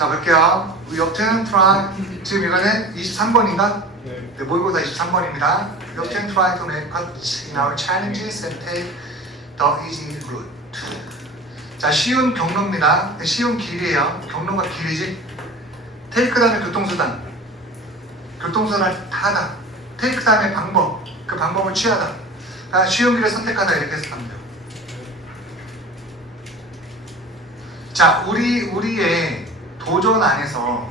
자 볼게요. Obtain try 지금 이거는 23번인가? 네. 네, 모의고사 23번입니다. We obtain try to make cuts in our challenges and take the easy route. 자 쉬운 경로입니다. 쉬운 길이에요. 경로가 길이지. 테이크 다음에 교통수단. 교통수단을 타다. 테이크 다음에 방법. 그 방법을 취하다. 아, 쉬운 길을 선택하다 이렇게 해석합니다. 자, 우리 우리의 도전 안에서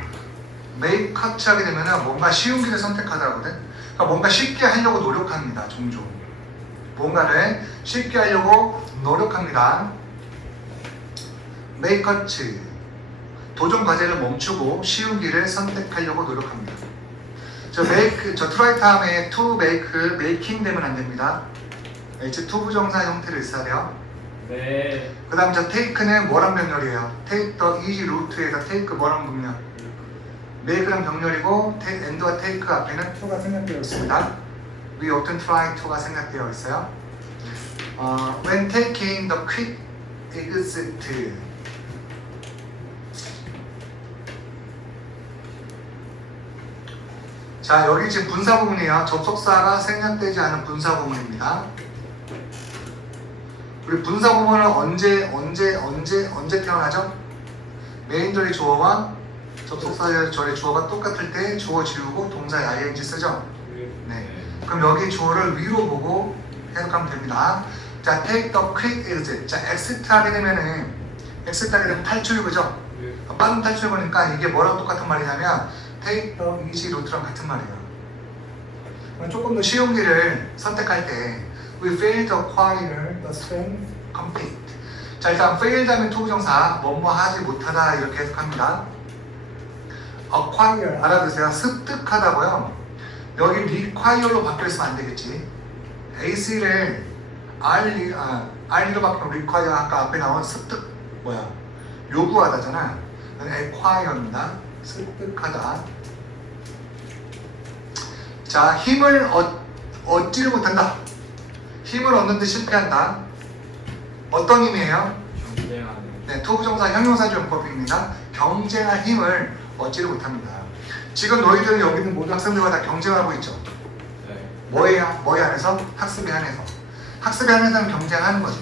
메이크 하게 되면은 뭔가 쉬운 길을 선택하더라거든. 그러니까 뭔가 쉽게 하려고 노력합니다. 종종. 뭔가를 쉽게 하려고 노력합니다. 메이크 커트. 도전 과제를 멈추고 쉬운 길을 선택하려고 노력합니다. 저 메이크, 저 트라이 다음에 to make, making 되면 안 됩니다. H to 부정사 형태를 써야 돼요. 네. 그 다음 저 take는 뭐랑 병렬이에요? take the easy route에서 take 뭐랑 병렬? make랑 병렬이고 take, and와 take 앞에는 to가 생략되어 있습니다. We often try to가 생략되어 있어요. 어, when taking the quick exit 자 여기 지금 분사 부분이에요. 접속사가 생략되지 않은 분사 부분입니다. 우리 분사 부분은 언제 언제 언제 언제 태어나죠? 메인절의 주어와 접속사절의 주어가 똑같을 때 주어 지우고 동사 ing 쓰죠. 네. 그럼 여기 주어를 위로 보고 해석하면 됩니다. 자, take the quick exit. 자, exit 하게 되면은 exit 하게 되면 탈출이죠. 네. 빠른 탈출 보니까 이게 뭐랑 똑같은 말이냐면 take the easy route랑 같은 말이에요. 조금 더 쉬운 길을 선택할 때 we fail to acquire the strength complete. 자 일단 fail 다음에 투부정사 뭐뭐 하지 못하다 이렇게 해석합니다. acquire 알아두세요. 습득하다고요. 여기 require로 바뀌어 있으면 안 되겠지. AC를 R, 아, R로 바꾸면 require 아까 앞에 나온 습득 뭐야 요구하다잖아. acquire입니다. 습득하다. 자 힘을 얻, 얻지를 못한다. 힘을 얻는데 실패한다. 어떤 힘이에요? 네, 토부정사 형용사주 용법입니다. 경쟁할 힘을 얻지를 못합니다. 지금 너희들은 여기 있는 모든 학생들과 다 경쟁하고 있죠. 네. 뭐에 뭐에 한해서 학습에 한해서 학습에 한해서는 경쟁하는 거지.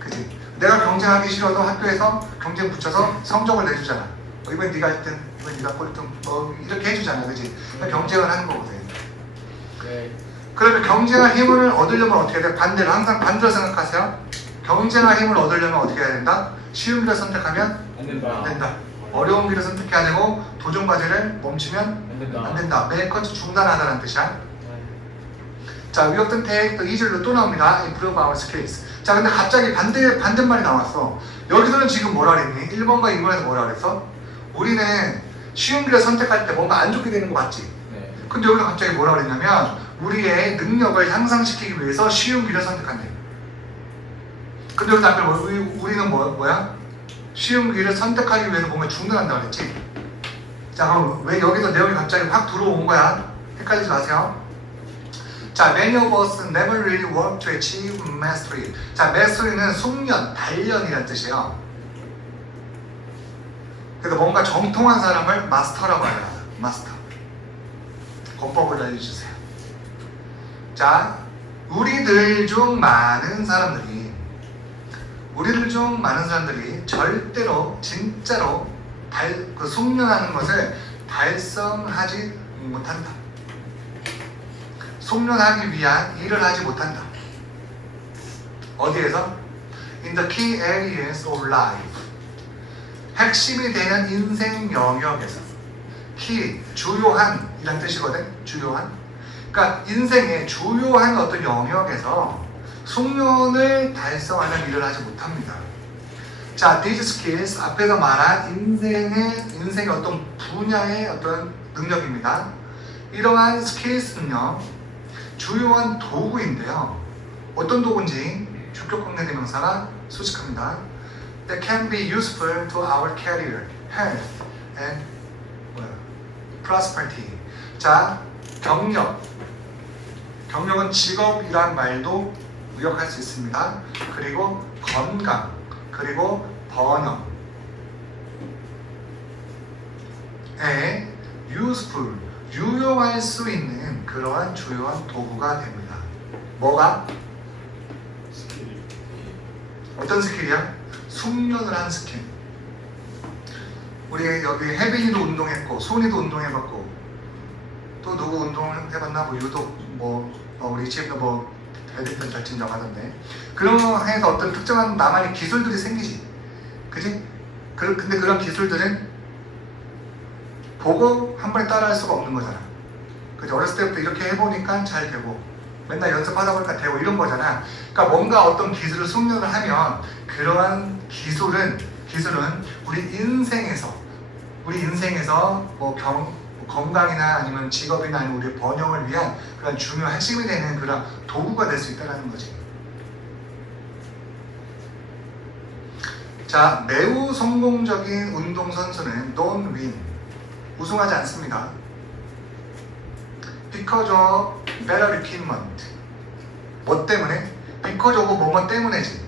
그지? 내가 경쟁하기 싫어도 학교에서 경쟁 붙여서 성적을 내주잖아. 어, 이번 네가 1등, 이번 네가 꼴등, 뭐 이렇게 해주잖아, 그지? 그러니까 경쟁을 하는 거거든. 네. 그러면 경쟁할 힘을 얻으려면 어떻게 해야 돼? 반대로 항상 반대로 생각하세요. 경쟁할 힘을 얻으려면 어떻게 해야 된다? 쉬운 길을 선택하면 안 된다. 안 된다. 어려운 길을 선택해야 되고 도전 과제를 멈추면 안 된다. 안 된다. 메이커츠 중단하다는 뜻이야. 네. 자, 위협된 택, 또 이절로 또 나옵니다. improve our skills. 자, 근데 갑자기 반대, 반대말이 나왔어. 여기서는 지금 뭐라 그랬니? 1번과 2번에서 뭐라 그랬어? 우리는 쉬운 길을 선택할 때 뭔가 안 좋게 되는 거 맞지? 네. 근데 여기서 갑자기 뭐라 그랬냐면, 우리의 능력을 향상시키기 위해서 쉬운 길을 선택한대. 근데 여기서 앞에 뭐, 우리, 우리는 뭐, 뭐야? 쉬운 길을 선택하기 위해서 뭔가 중단한다 그랬지? 자, 그럼 왜 여기서 내용이 갑자기 확 들어온 거야? 헷갈리지 마세요. 자, many of us never really work to achieve mastery. 자, mastery는 숙련, 단련이라는 뜻이에요. 그래서 뭔가 정통한 사람을 마스터라고 해요. 마스터. 권법을 알려주세요. 자, 우리들 중 많은 사람들이, 우리들 중 많은 사람들이 절대로, 진짜로 달, 그 숙련하는 것을 달성하지 못한다. 숙련하기 위한 일을 하지 못한다. 어디에서? In the key areas of life. 핵심이 되는 인생 영역에서. key, 주요한 이란 뜻이거든. 주요한. 그러니까 인생의 주요한 어떤 영역에서 숙련을 달성하는 일을 하지 못합니다. 자, these skills 앞에서 말한 인생의 인생의 어떤 분야의 어떤 능력입니다. 이러한 스킬스는요 주요한 도구인데요. 어떤 도구인지 주격 관계 대명사가 수식합니다. That can be useful to our career, health, and prosperity. 자, 경력. 경력은 직업이란 말도 의역할 수 있습니다. 그리고 건강, 그리고 번영. 에 useful 유용할 수 있는 그러한 주요한 도구가 됩니다. 뭐가 어떤 스킬이야? 숙련을 한 스킬. 우리 여기 혜빈이도 운동했고 소니도 운동해봤고 또 누구 운동해봤나? 뭐 유독 뭐 어, 우리 집도 뭐잘 친다고 하던데 그런 거 해서 어떤 특정한 나만의 기술들이 생기지 그지? 그, 근데 그런 기술들은 보고 한 번에 따라할 수가 없는 거잖아 그지? 어렸을 때부터 이렇게 해보니까 잘 되고 맨날 연습하다 보니까 되고 이런 거잖아 그러니까 뭔가 어떤 기술을 숙련을 하면 그러한 기술은 기술은 우리 인생에서 우리 인생에서 뭐 경, 뭐 건강이나 아니면 직업이나 아니면 우리 번영을 위한 그런 중요한 핵심이 되는 그런 도구가 될 수 있다는 거지. 자, 매우 성공적인 운동 선수는 don't win 우승하지 않습니다. because of better equipment. 뭐 때문에? because of 뭐뭐 때문에지.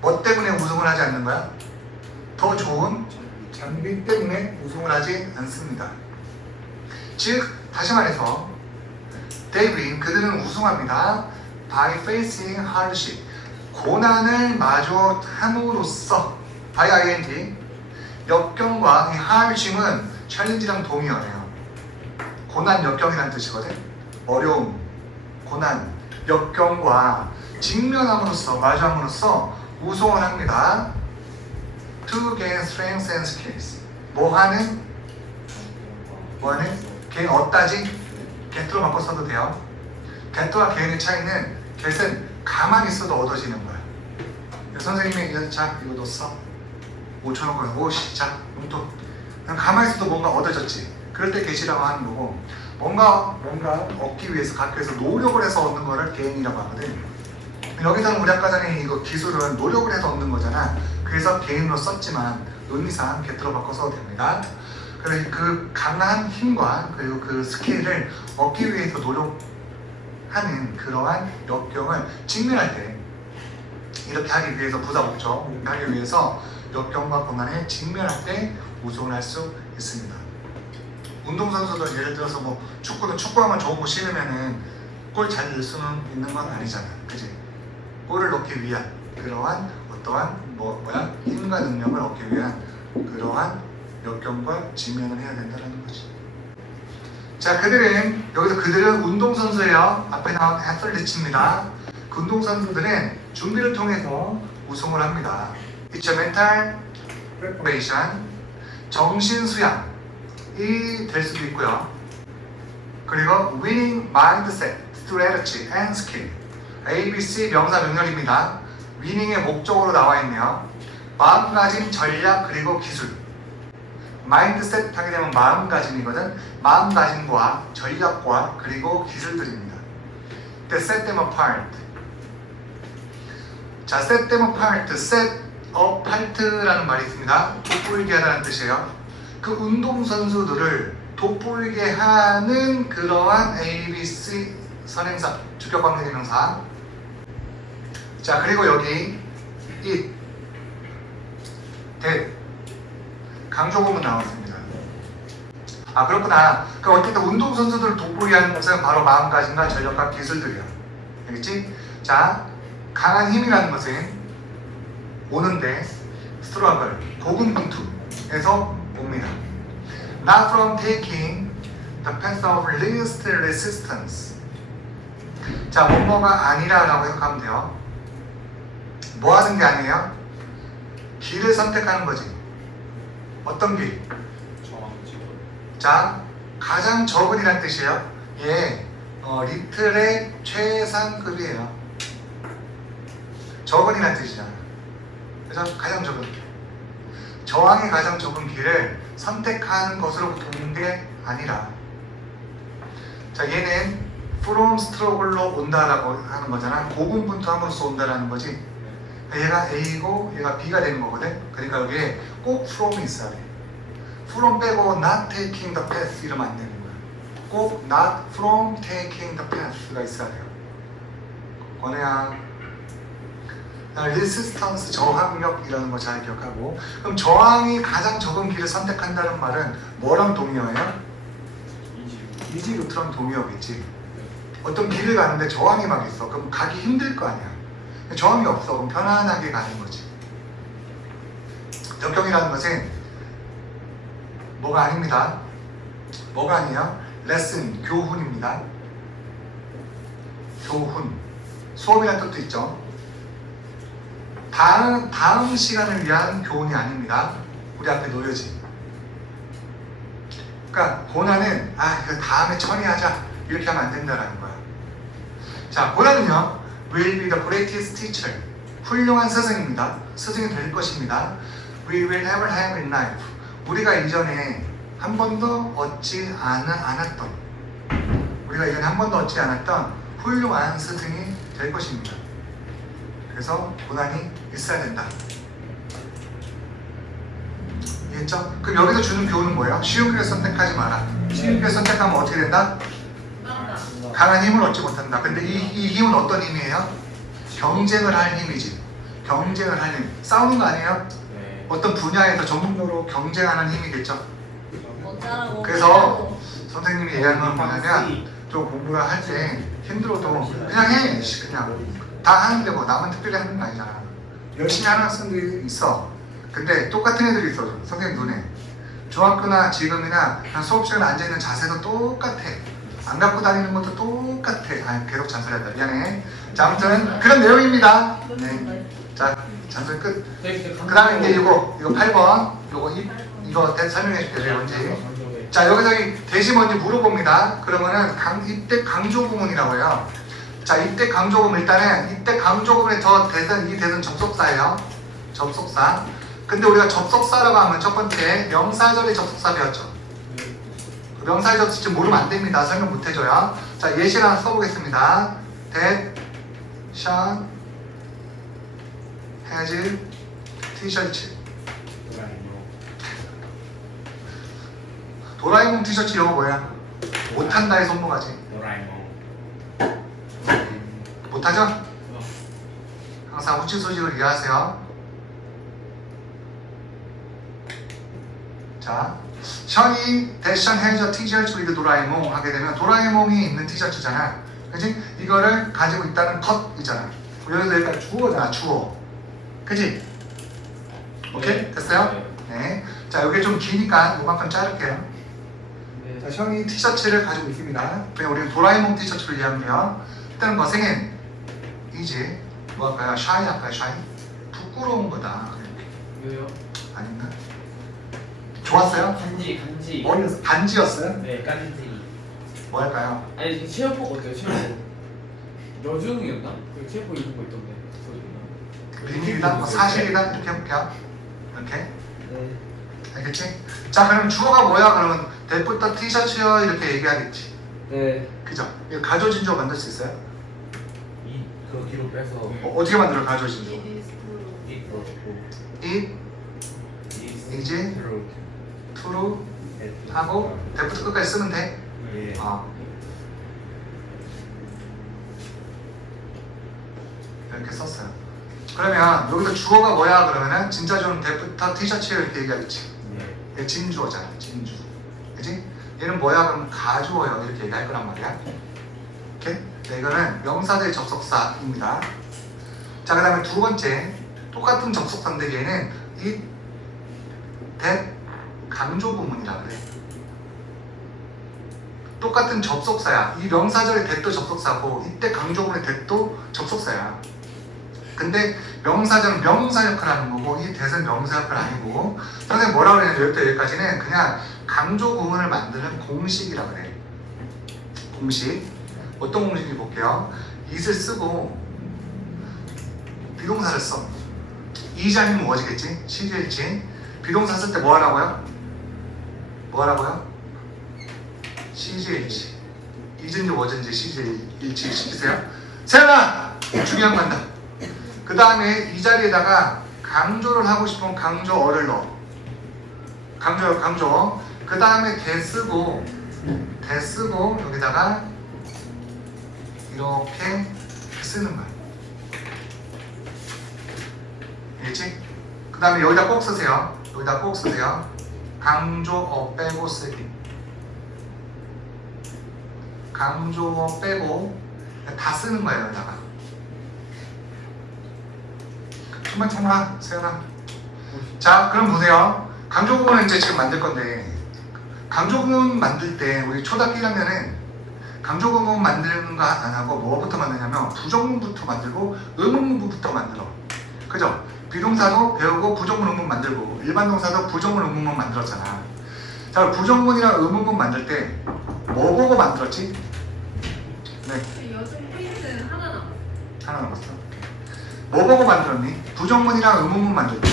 뭐 때문에 우승을 하지 않는 거야? 더 좋은 장비 때문에 우승을 하지 않습니다. 즉 다시 말해서 they win 그들은 우승합니다. by facing hardship 고난을 마주 함으로써 by ing 역경과 이 hardship은 챌린지랑 동의어예요. 고난 역경이라는 뜻이거든. 어려움, 고난, 역경과 직면함으로써 마주함으로써 우승을 합니다. To gain strength and skills. 뭐 하는? 뭐 하는? Gain 얻다지? get로 바꿔 써도 돼요. get와 gain의 차이는 get은 가만히 있어도 얻어지는 거야. 선생님이 자 이거 넣었어. 5천 원 거야. 오씨 자 용돈. 가만히 있어도 뭔가 얻어졌지. 그럴 때 get이라고 하는 거고 뭔가 뭔가 얻기 위해서 위해서 노력을 해서 얻는 거를 gain이라고 하거든. 여기서는 우리 아까 전에 이거 기술은 노력을 해서 얻는 거잖아. 그래서 개인으로 썼지만 의미상 get로 바꿔 써도 됩니다. 그래서 그 강한 힘과 그리고 그 스킬을 얻기 위해서 노력하는 그러한 역경을 직면할 때 이렇게 하기 위해서 부자 목적 하기 위해서 역경과 고난에 직면할 때 우승을 할수 있습니다. 운동선수들 예를 들어서 뭐 축구는 축구하면 좋은 거 신으면은 골잘 넣을 수는 있는 건 아니잖아. 그지? 골을 넣기 위한 그러한 어떠한 뭐 뭐야 힘과 능력을 얻기 위한 그러한 역경과 직면을 해야 된다는 거지. 자, 그들은 여기서 그들은 운동 선수예요. 앞에 나온 애슬리츠입니다. 그 운동 선수들은 준비를 통해서 우승을 합니다. It's a mental preparation, 정신 수양이 될 수도 있고요. 그리고 winning mindset, strategy and skill. ABC 명사 명령입니다. 위닝의 목적으로 나와 있네요. 마음가짐, 전략, 그리고 기술. 마인드셋 하게 되면 마음가짐이거든. 마음가짐과 전략과 그리고 기술들입니다. The set them apart. 자, set them apart, set apart라는 말이 있습니다. 돋보이게 하다는 뜻이에요. 그 운동 선수들을 돋보이게 하는 그러한 ABC 선행사, 주격 관계 대명사. 자, 그리고 여기 it, that 강조구문 나왔습니다. 아 그렇구나. 그 어쨌든 운동 선수들을 돋보이게 하는 것은 바로 마음가짐과 전력과 기술들이야. 알겠지? 자, 강한 힘이라는 것은 오는데 스트러글, 고군분투에서 옵니다. Not from taking the path of least resistance. 자, 뭐뭐가 아니라라고 해석하면 돼요. 뭐 하는 게 아니에요? 길을 선택하는 거지. 어떤 길? 저항지 자, 가장 적은이란 뜻이에요. 예, 어, 리틀의 최상급이에요. 적은이란 뜻이잖아. 그래서 가장 적은. 저항이 가장 적은 길을 선택하는 것으로부터 오는 게 아니라. 자, 얘는 from struggle로 온다라고 하는 거잖아. 고군분투함으로써 온다라는 거지. 얘가 A고 얘가 B가 되는 거거든. 그러니까 여기에 꼭 from이 있어야 돼. from 빼고 not taking the path 이러면 안 되는 거야. 꼭 not from taking the path가 있어야 돼요. 권혜야. resistance 저항력이라는 거 잘 기억하고 그럼 저항이 가장 적은 길을 선택한다는 말은 뭐랑 동의어예요? 이지. 이지 루트랑 동의어겠지 어떤 길을 가는데 저항이 막 있어 그럼 가기 힘들 거 아니야 저항이 없어. 그럼 편안하게 가는 거지. 역경이라는 것은 뭐가 아닙니다. 뭐가 아니에요? 레슨, 교훈입니다. 교훈. 수업이라는 뜻도 있죠. 다음, 다음 시간을 위한 교훈이 아닙니다. 우리 앞에 놓여진. 그러니까 고난은 아 이거 다음에 처리하자. 이렇게 하면 안 된다라는 거야. 자 고난은요 will be the greatest teacher 훌륭한 스승입니다. 스승이 될 것입니다. We will never have in life 우리가 이전에 한 번도 얻지 않, 않았던 우리가 이전에 한 번도 얻지 않았던 훌륭한 스승이 될 것입니다. 그래서 고난이 있어야 된다. 이해했죠? 그럼 여기서 주는 교훈은 뭐예요? 쉬운 길을 선택하지 마라. 쉬운 길을 선택하면 어떻게 된다? 강한 힘을 얻지 못한다. 근데 이, 이 힘은 어떤 힘이에요? 경쟁을 할 힘이지. 경쟁을 할 힘. 싸우는 거 아니에요? 네. 어떤 분야에서 전문적으로 경쟁하는 힘이겠죠. 그래서 선생님이 얘기하는 건 뭐냐면 좀 공부를 할 때 힘들어도 그냥 해. 씨, 그냥 다 하는데 뭐 나만 특별히 하는 거 아니잖아. 열심히 하는 학생들이 있어. 근데 똑같은 애들이 있어. 선생님 눈에. 중학교나 지금이나 수업 시간에 앉아 있는 자세도 똑같아. 안 갖고 다니는 것도 똑같아. 아, 계속 잔소리한다. 미안해. 자, 아무튼 그런 내용입니다. 네. 자, 잔소리 끝. 그 다음에 이제 이거, 이거 8번. 이거 이, 이거 대- 설명해 줄게요. 왜 뭔지. 자 여기서 이 대시 먼저 물어봅니다. 그러면은 강, 이때 강조구문이라고 해요. 자 이때 강조구문 일단은 이때 강조구문의 더 대선 이 대선 접속사예요. 접속사. 근데 우리가 접속사라고 하면 첫 번째 명사절의 접속사 배웠죠. 그 명사절 접속사 모르면 안 됩니다. 설명 못 해줘요. 자 예시를 하나 써보겠습니다. That Sean has t-shirt. 도라에몽 티셔츠 영어 뭐야? 못한다의 손모가지. 도라에몽. 못하죠? 항상 후치 소식을 이해하세요. 자, 션이 대션 해저 티셔츠 위드 도라에몽 하게 되면 도라에몽이 있는 티셔츠잖아. 그지? 이거를 가지고 있다는 컷이잖아. 여기서 여기까지 주어잖아, 주어. 그지? 오케이? 네. 됐어요? 네. 자, 여기 좀 기니까 이만큼 자를게요. 자, 형이 티셔츠를 가지고 있습니다. 그냥 우리는 도라에몽 티셔츠를 이해하면 일단은 거생은 이제 뭐 할까요? 샤이 할까요? 샤이? 부끄러운 거다. 왜요? 아닌가? 좋았어요? 간지 간지. 머리는 반지였어요? 네 간지. 뭐 할까요? 아니 체육복 어때요 체육복? 여중이었나? 그 체육복 입은 거 있던데. 비밀이다? 뭐 사실이다? 이렇게 해볼게요. 이렇게. 네. 알겠지? 자, 그럼 주어가 뭐야? 그러면 대부터 티셔츠요 이렇게 얘기하겠지. 네. 그죠? 이거 가져진 조 만들 수 있어요? 이그 뒤로 빼서 어, 어떻게 만들어 가져진 조? 이 이, 이제 투루 하고 대부터 끝까지 쓰면 돼. 예. 아. 이렇게 썼어요. 그러면 여기서 주어가 뭐야 그러면은 진짜 좀 대부터 티셔츠 이렇게 얘기하겠지. 예. 얘 진주어잖아, 진주. 그지? 얘는 뭐야 그럼 가주어요 이렇게 얘기할 거란 말이야. 오케이? 자, 이거는 명사대 접속사입니다. 자, 그 다음에 두 번째 똑같은 접속사인데 얘는 이 that 강조 구문이라 그래. 똑같은 접속사야. 이 명사절의 that도 접속사고 이때 강조구문의 that도 접속사야. 근데 명사절은 명사 역할을 하는 거고 이 that은 명사 역할 아니고 선생님 뭐라고 그랬냐면 여기부터 여기까지는 그냥 강조 구문을 만드는 공식이라 그래. 공식. 어떤 공식인지 볼게요. it을 쓰고 비동사를 써. 아니면 뭐지겠지? 시일지. 비동사 쓸 때 뭐 하라고요? 뭐 하라고요? 시제일지. 이든지 뭐든지 시제일지 시키세요. 세연아! 중요한 거 한다. 그 다음에 이 자리에다가 강조를 하고 싶으면 강조어를 넣어. 강조, 강조. 그 다음에 대 쓰고, 대 쓰고, 여기다가 이렇게 쓰는 거야. 알겠지? 그 다음에 여기다 꼭 쓰세요. 여기다 꼭 쓰세요. 강조어 빼고 쓰기. 강조어 빼고 다 쓰는 거예요, 여기다가. 좀만 참아, 세연아. 자, 그럼 보세요. 강조 구문은 이제 지금 만들 건데, 강조 구문 만들 때 우리 초등학교 1학년은 강조 구문 만드는 거 안 하고 뭐부터 만드냐면 부정문부터 만들고 의문문부터 만들어. 그죠? 비동사도 배우고 부정문 의문 만들고 일반 동사도 부정문 의문문 만들었잖아. 자, 부정문이랑 의문문 만들 때 뭐 보고 만들었지? 네, 여중 포인트 하나 남았어. 하나 남았어. 뭐 보고 만들었니? 부정문이랑 의문문 만들 때.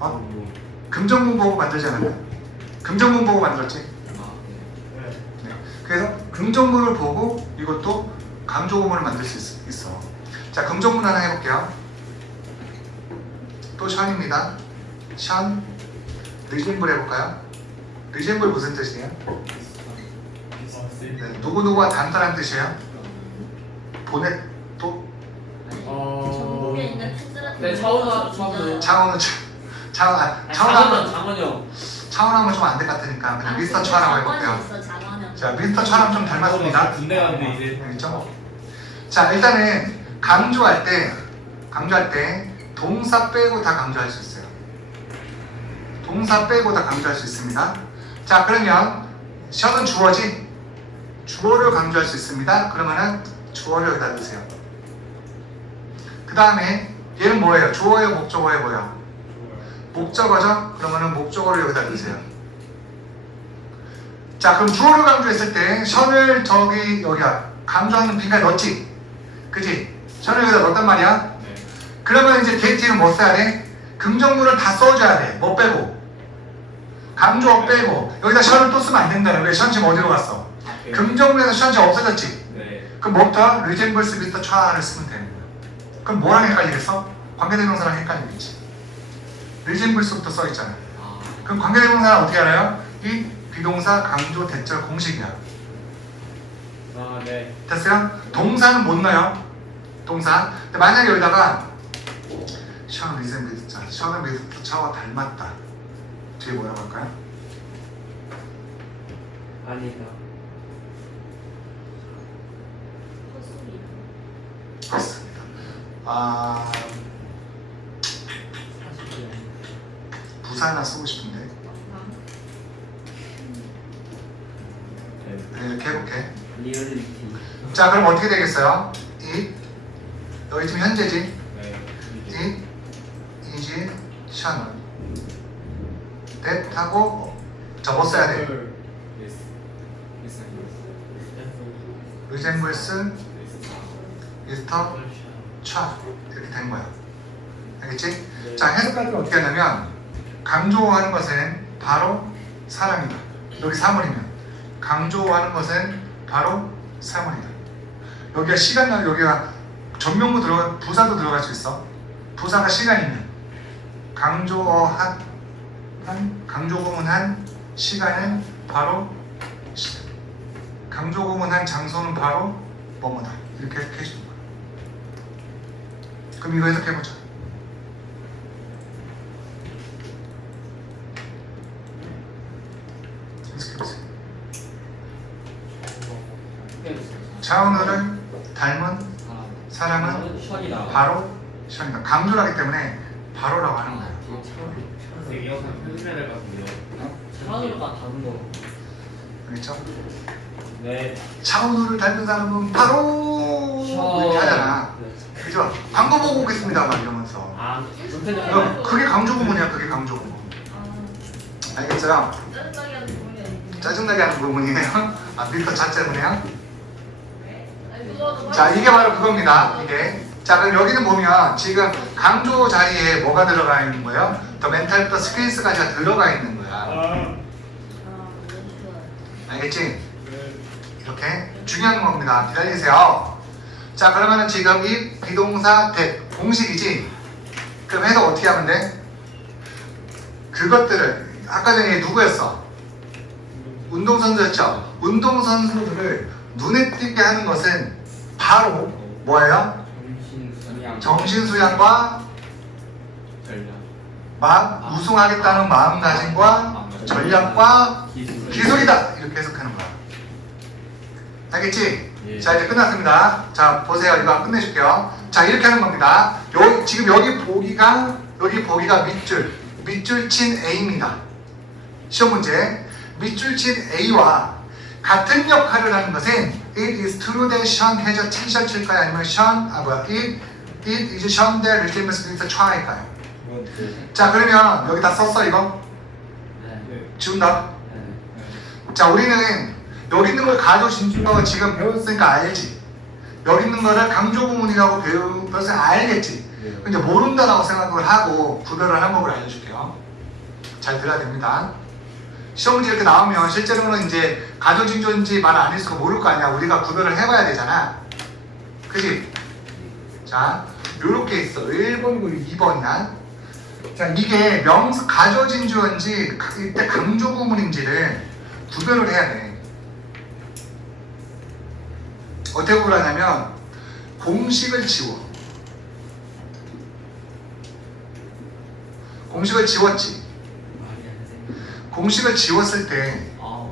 어? 금정문 보고 만들지 않았나? 금정문 보고 만들었지? 아, 네. 네. 그래서 긍정문을 보고 이것도 강조구문을 만들 수 있, 있어. 자, 긍정문 하나 해볼게요. 또 션입니다. 션. 리젠블 해볼까요? 리젠블 무슨 뜻이에요? 네, 누구누구와 단단한 뜻이에요? 보내 또 어. 네, 차원아. 차원은 차- 차원 아, 아니, 차원 장원영, 하면 장원영. 차원 하면 좀 안 될 것 같으니까 그냥 아, 미스터 장원이 해볼게요. 자, 미스터 차랑 좀 닮았습니다. 군대 가는데 이제 알겠죠? 자, 일단은 강조할 때, 강조할 때 동사 빼고 다 강조할 수 있어요. 동사 빼고 다 강조할 수 있습니다. 자, 그러면 셔는 주어지? 주어를 강조할 수 있습니다. 그러면은 주어를 여기다 넣으세요. 그 다음에 얘는 뭐예요? 주어예요? 목적어예요? 뭐야? 목적어죠? 그러면은 목적어를 여기다 넣으세요. 자, 그럼 주어를 강조했을 때 셔를 저기 여기야 강조하는 비가 넣었지? 그지? 셔를 여기다 넣었단 말이야? 네. 그러면 이제 게이트는 뭐 써야 돼? 긍정문을 다 써줘야 돼. 뭐 빼고? 강조 빼고. 여기다 셔를 또 쓰면 안 된다는 왜? 션 지금 어디로 갔어? 앞에. 긍정문에서 션 지금 없어졌지? 네. 그럼 뭐부터? 리젠블스 미스터 차를 쓰면 되는 거야. 그럼 뭐랑 헷갈리겠어? 관계대명사랑 헷갈리겠지. 리젠블스부터 써있잖아. 아. 그럼 관계대명사는 어떻게 알아요? 이 비동사 강조 대절 공식이야. 아, 네. 됐어요? 동사는 못 넣어요. 동사. 근데 만약에 여기다가 션 차, 션은 미스터 차와 닮았다. 뒤에 뭐라고 할까요? 아니다. 맞습니다. 아 부사 하나 쓰고 싶은데 네, 이렇게 해볼게. 리얼리티. 자 그럼 어떻게 되겠어요? 이 여기 지금 현재지? 네. 이 이지 션 that 하고 접어 써야 돼. 예스. 미스터 차 이렇게 된 거야. 알겠지? 네. 자 해석까지 어떻게 하냐면 강조하는 것은 바로 사람이다. 여기 사물이면 강조하는 것은 바로 사물이다. 여기가 시간 여기가 전명구 들어가 부사도 들어갈 수 있어. 부사가 시간이면 강조한 한 강조구문한 시간은 바로 시간. 강조구문한 장소는 바로 뭐뭐다. 이렇게 해주는 거야. 그럼 이거 해석해 보자. 해석해 보세요. 자은어를 닮은 사람은 션이다. 바로 시간이다. 강조하기 때문에 바로라고 하는 거예요. 되게 영상 편집해야 될 것 같은데요. 차원으로가 다른 거. 알겠죠? 네. 차은우를 닮은 사람은 바로 이렇게 하잖아. 그죠? 광고 보고 오겠습니다 막 이러면서. 아, 그럼 그게 강조구문이야. 그게 강조구문. 알겠어요? 짜증나게 하는 부분이 아니고. 짜증나게 하는 부분이에요. 아 밀터 자체문이야. 자 이게 바로 그겁니다. 이게. 자 그럼 여기는 보면 지금 강조 자리에 뭐가 들어가 있는 거예요? 더 멘탈 더 스페이스가 들어가 있는 거야. 아. 알겠지? 이렇게 중요한 겁니다. 기다리세요. 자 그러면은 지금 이 비동사 대 공식이지? 그럼 해석 어떻게 하면 돼? 그것들을 아까 전에 누구였어? 운동선수였죠? 운동선수들을 눈에 띄게 하는 것은 바로 뭐예요? 정신수양과. 마, 우승하겠다는 마음가짐과 전략과 기술. 기술이다 이렇게 해석하는 거야. 알겠지? 예. 자 이제 끝났습니다. 자 보세요 이거 끝내줄게요. 자 이렇게 하는 겁니다. 요, 지금 여기 보기가 여기 보기가 밑줄 밑줄 친 A입니다. 시험 문제 밑줄 친 A와 같은 역할을 하는 것은 It is true that Sean has a T-shirt 칠까요? 아니면 Sean 아 뭐야 It It is Sean that. Chwa일까요? 이건 그. 자 그러면 여기 다 썼어 이거? 네. 네. 지운다. 네. 자 우리는 여기 있는 걸 가지고 진거 지금 배웠으니까 알지 여기 있는 거를 강조 구문이라고 배우면서 알겠지 네. 근데 모른다라고 생각을 하고 구별을 하는 법을 알려줄게요 잘 들어야 됩니다 시험 문제 이렇게 나오면 실제로는 이제 가조 진조인지 말 안 했을 거 모를 거 아니야 우리가 구별을 해봐야 되잖아 그지? 자 요렇게 있어 1번이고 2번이야 자 이게 명사 가조 진주인지 가- 이때 강조 구문인지를 구별을 해야 돼. 어떻게 구별하냐면 공식을 지워. 공식을 지웠지. 공식을 지웠을 때이 아.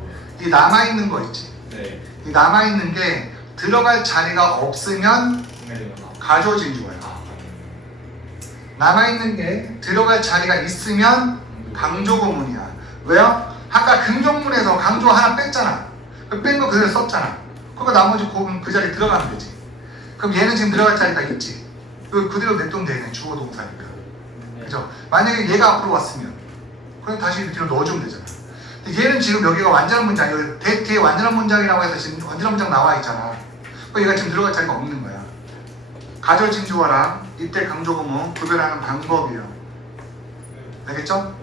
남아 있는 거 있지. 네. 이 남아 있는 게 들어갈 자리가 없으면. 가조 진주야. 아. 남아 있는 게 들어갈 자리가 있으면 강조 구문이야. 왜요? 아까 긍정문에서 강조 하나 뺐잖아. 뺀 거 그대로 썼잖아. 그러니까 나머지 그, 그 자리 들어가면 되지. 그럼 얘는 지금 들어갈 자리가 있지. 그 그대로 냅두면 되네. 주어 동사니까. 그죠? 만약에 얘가 앞으로 왔으면 그럼 다시 뒤로 넣어주면 되잖아. 근데 얘는 지금 여기가 완전한 문장, 여기 대- 뒤에 완전한 문장이라고 해서 지금 완전한 문장 나와 있잖아. 그럼 얘가 지금 들어갈 자리가 없는 거야. 가절 진주어랑 이때 강조 구문 구별하는 방법이에요. 알겠죠?